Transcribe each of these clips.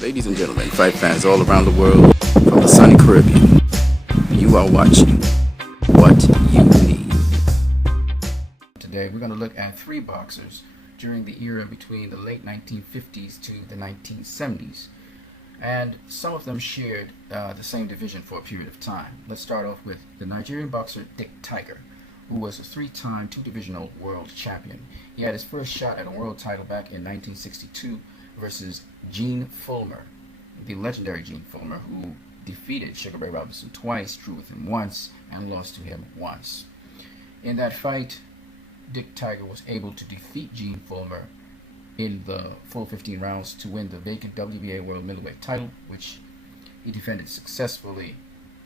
Ladies and gentlemen, fight fans all around the world, from the sunny Caribbean, you are watching What You Need. Today we're going to look at three boxers during the era between the late 1950s to the 1970s. And some of them shared the same division for a period of time. Let's start off with the Nigerian boxer Dick Tiger, who was a three-time two-divisional world champion. He had his first shot at a world title back in 1962 versus Gene Fullmer, the legendary Gene Fullmer, who defeated Sugar Ray Robinson twice, drew with him once, and lost to him once. In that fight, Dick Tiger was able to defeat Gene Fullmer in the full 15 rounds to win the vacant WBA World Middleweight title, which he defended successfully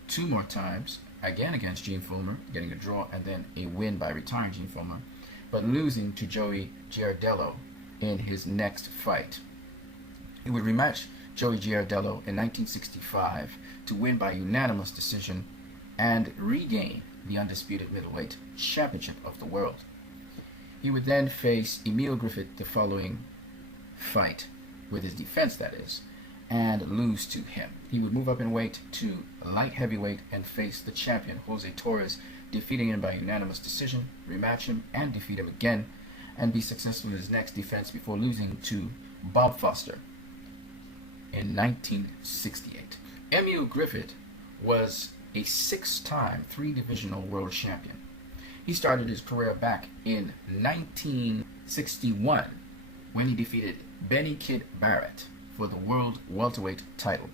two more times, again against Gene Fullmer, getting a draw and then a win by retiring Gene Fullmer, but losing to Joey Giardello in his next fight. He would rematch Joey Giardello in 1965 to win by unanimous decision and regain the undisputed middleweight championship of the world. He would then face Emil Griffith the following fight, with his defense that is, and lose to him. He would move up in weight to light heavyweight and face the champion Jose Torres, defeating him by unanimous decision, rematch him and defeat him again, and be successful in his next defense before losing to Bob Foster in 1968. Emil Griffith was a six-time three-divisional world champion. He started his career back in 1961 when he defeated Benny Kid Barrett for the world welterweight title.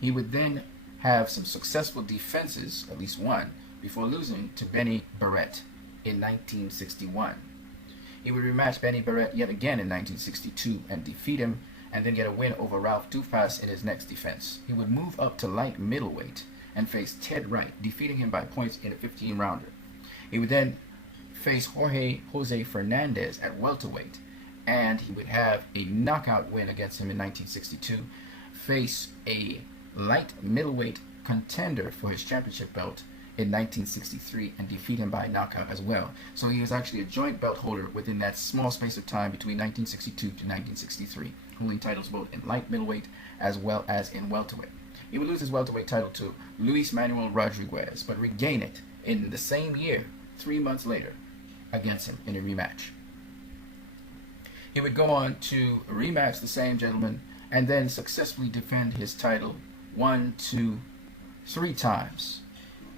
He would then have some successful defenses, at least one, before losing to Benny Barrett in 1961. He would rematch Benny Barrett yet again in 1962 and defeat him, and then get a win over Ralph Dupas in his next defense. He would move up to light middleweight and face Ted Wright, defeating him by points in a 15-rounder. He would then face Jose Fernandez at welterweight, and he would have a knockout win against him in 1962, face a light middleweight contender for his championship belt in 1963 and defeat him by knockout as well. So he was actually a joint belt holder within that small space of time between 1962 to 1963, holding titles both in light middleweight as well as in welterweight. He would lose his welterweight title to Luis Manuel Rodriguez, but regain it in the same year, 3 months later, against him in a rematch. He would go on to rematch the same gentleman and then successfully defend his title 1, 2, 3 times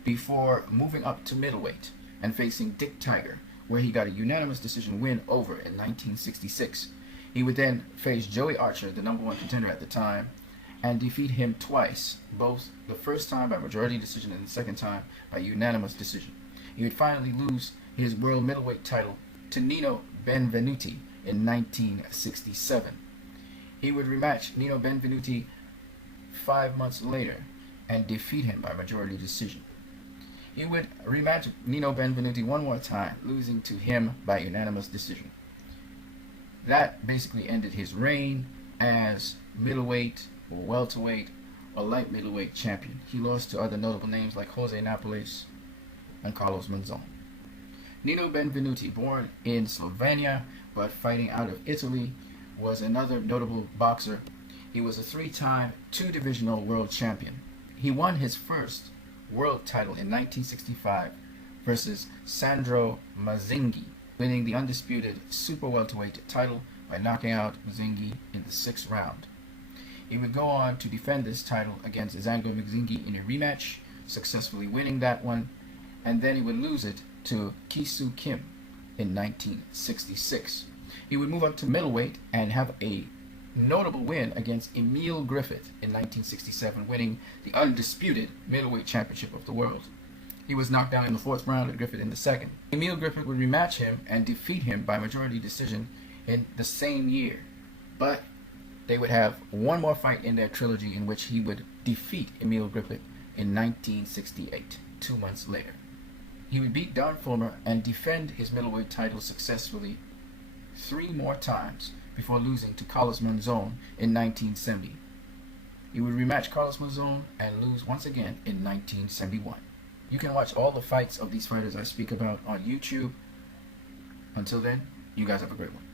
before moving up to middleweight and facing Dick Tiger, where he got a unanimous decision win over in 1966. He would then face Joey Archer, the #1 contender at the time, and defeat him twice, both the first time by majority decision and the second time by unanimous decision. He would finally lose his world middleweight title to Nino Benvenuti in 1967. He would rematch Nino Benvenuti 5 months later and defeat him by majority decision. He would rematch Nino Benvenuti one more time, losing to him by unanimous decision. That basically ended his reign as middleweight or welterweight or light middleweight champion. He lost to other notable names like Jose Napoles and Carlos Monzon. Nino Benvenuti, born in Slovenia but fighting out of Italy, was another notable boxer. He was a three-time two-divisional world champion. He won his first world title in 1965 versus Sandro Mazzinghi, winning the undisputed super welterweight title by knocking out Mazzinghi in the 6th round. He would go on to defend this title against Zango Mazzinghi in a rematch, successfully winning that one, and then he would lose it to Ki-Soo Kim in 1966. He would move up to middleweight and have a notable win against Emil Griffith in 1967, winning the undisputed middleweight championship of the world. He was knocked down in the 4th round and Griffith in the 2nd. Emil Griffith would rematch him and defeat him by majority decision in the same year, but they would have one more fight in their trilogy in which he would defeat Emil Griffith in 1968, 2 months later. He would beat Don Fulmer and defend his middleweight title successfully 3 more times before losing to Carlos Monzon in 1970. He would rematch Carlos Monzon and lose once again in 1971. You can watch all the fights of these fighters I speak about on YouTube. Until then, you guys have a great one.